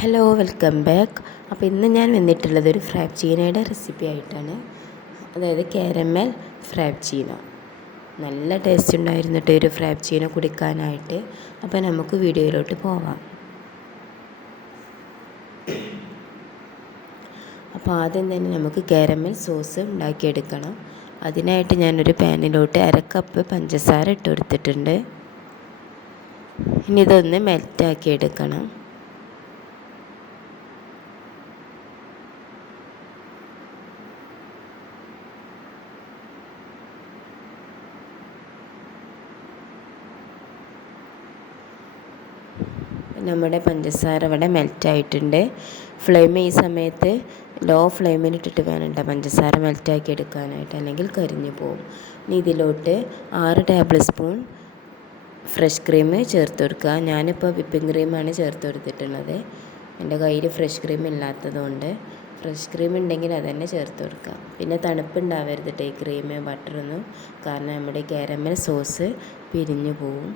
Hello, welcome back. അപ്പോൾ ഇന്ന് ഞാൻ വന്നിട്ടുള്ളത് ഒരു ഫ്രാപ്ചീനോയുടെ റെസിപ്പി ആയിട്ടാണ്. അതായത് കാരമൽ ഫ്രാപ്ചീനോ. നല്ല ടേസ്റ്റ് ഉണ്ടായിരുന്നു കേട്ടോ ഒരു ഫ്രാപ്ചീനോ കുടിക്കാനായിട്ട്. അപ്പോൾ നമുക്ക് വീഡിയോയിലോട്ട് പോവാം. അപ്പോൾ ആദ്യം തന്നെ നമുക്ക് കാരമൽ സോസ് ഉണ്ടാക്കിയെടുക്കണം. അതിനായിട്ട് ഞാനൊരു പാനിലോട്ട് 1/2 കപ്പ് പഞ്ചസാര ഇട്ട് കൊടുത്തിട്ടുണ്ട്. ഇനി ഇതൊന്ന് മെൽറ്റാക്കി എടുക്കണം. നമ്മുടെ പഞ്ചസാര ഇവിടെ മെൽറ്റായിട്ടുണ്ട്. ഫ്ലെയിം ഈ സമയത്ത് ലോ ഫ്ലെയിമിലിട്ടിട്ട് വേണം പഞ്ചസാര മെൽറ്റാക്കി എടുക്കാനായിട്ട്, അല്ലെങ്കിൽ കരിഞ്ഞു പോകും. ഇനി ഇതിലോട്ട് 6 ടേബിൾ സ്പൂൺ ഫ്രഷ് ക്രീം ചേർത്ത് കൊടുക്കുക. ഞാനിപ്പോൾ വിപ്പിംഗ് ക്രീമാണ് ചേർത്ത് കൊടുത്തിട്ടുള്ളത്. എൻ്റെ കയ്യിൽ ഫ്രഷ് ക്രീം ഇല്ലാത്തതുകൊണ്ട് ഫ്രഷ് ക്രീം ഉണ്ടെങ്കിൽ അതന്നെ ചേർത്ത് കൊടുക്കുക. പിന്നെ തണുപ്പുണ്ടാവരുത് ഈ ക്രീം ബട്ടറൊന്നും, കാരണം നമ്മുടെ കാരമൽ സോസ് പിരിഞ്ഞു പോവും.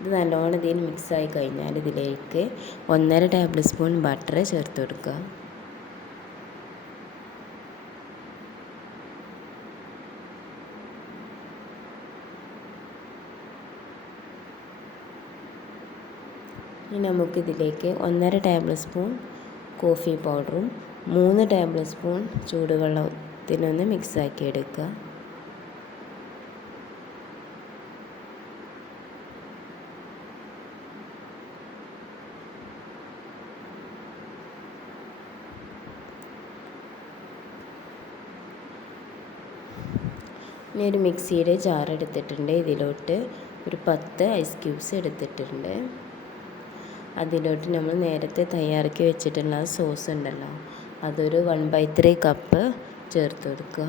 ഇത് നല്ലോണം ഇതിൽ മിക്സായി കഴിഞ്ഞാൽ ഇതിലേക്ക് 1.5 ടേബിൾ സ്പൂൺ ബട്ടർ ചേർത്ത് കൊടുക്കുക. ഇനി നമുക്കിതിലേക്ക് 1.5 ടേബിൾ സ്പൂൺ കോഫി പൗഡറും 3 ടേബിൾ സ്പൂൺ ചൂടുവെള്ളത്തിനൊന്ന് മിക്സാക്കി എടുക്കുക. ഇനി ഒരു മിക്സിയുടെ ജാർ എടുത്തിട്ടുണ്ട്. ഇതിലോട്ട് ഒരു 10 ഐസ് ക്യൂബ്സ് എടുത്തിട്ടുണ്ട്. അതിലോട്ട് നമ്മൾ നേരത്തെ തയ്യാറാക്കി വെച്ചിട്ടുള്ള സോസ് ഉണ്ടല്ലോ, അതൊരു 1/3 കപ്പ് ചേർത്ത് കൊടുക്കുക.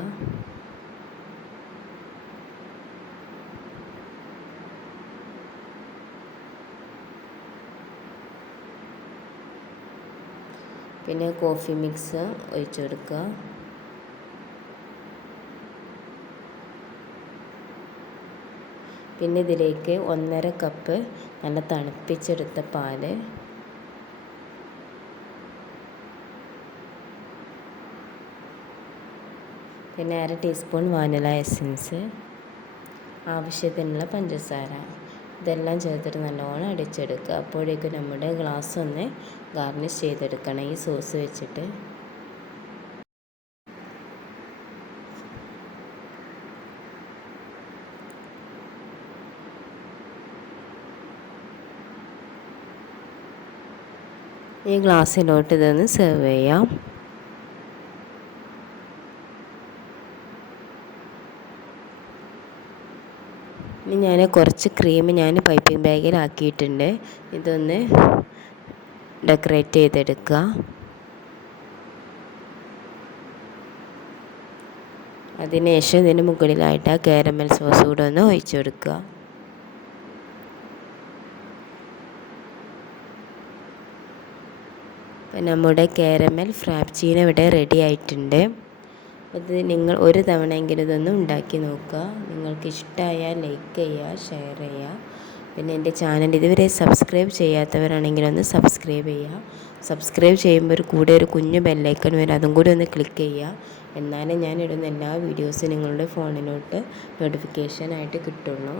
പിന്നെ കോഫി മിക്സ് ഒഴിച്ചു കൊടുക്കുക. പിന്നെ ഇതിലേക്ക് 1.5 കപ്പ് നല്ല തണുപ്പിച്ചെടുത്ത പാല്, പിന്നെ 1/2 ടീസ്പൂൺ വാനില എസൻസ്, ആവശ്യത്തിനുള്ള പഞ്ചസാര, ഇതെല്ലാം ചേർത്തിട്ട് നല്ലോണം അടിച്ചെടുക്കുക. അപ്പോഴേക്കും നമ്മുടെ ഗ്ലാസ് ഒന്ന് ഗാർണിഷ് ചെയ്തെടുക്കണം ഈ സോസ് വെച്ചിട്ട്. ഈ ഗ്ലാസ്സിലോട്ട് ഇതൊന്ന് സെർവ് ചെയ്യാം. ഇനി ഞാൻ കുറച്ച് ക്രീം പൈപ്പിംഗ് ബാഗിലാക്കിയിട്ടുണ്ട്. ഇതൊന്ന് ഡെക്കറേറ്റ് ചെയ്തെടുക്കുക. അതിനുശേഷം ഇതിന് മുകളിലായിട്ട് ആ കാരമൽ സോസ് കൂടെ ഒന്ന് ഒഴിച്ചു കൊടുക്കുക. നമ്മുടെ കാരമൽ ഫ്രാപ്ചീനോ ഇവിടെ റെഡി ആയിട്ടുണ്ട്. അത് നിങ്ങൾ ഒരു തവണയെങ്കിലും ഇതൊന്ന് ഉണ്ടാക്കി നോക്കുക. നിങ്ങൾക്ക് ഇഷ്ടമായാൽ ലൈക്ക് ചെയ്യുക, ഷെയർ ചെയ്യുക. പിന്നെ എൻ്റെ ചാനൽ ഇതുവരെ സബ്സ്ക്രൈബ് ചെയ്യാത്തവരാണെങ്കിൽ ഒന്ന് സബ്സ്ക്രൈബ് ചെയ്യുക. സബ്സ്ക്രൈബ് ചെയ്യുമ്പോൾ കൂടെ ഒരു കുഞ്ഞു ബെല്ലൈക്കൺ വരും, അതും കൂടി ഒന്ന് ക്ലിക്ക് ചെയ്യുക. എന്നാലേ ഞാൻ ഇടുന്ന എല്ലാ വീഡിയോസും നിങ്ങളുടെ ഫോണിലോട്ട് നോട്ടിഫിക്കേഷനായിട്ട് കിട്ടുള്ളൂ.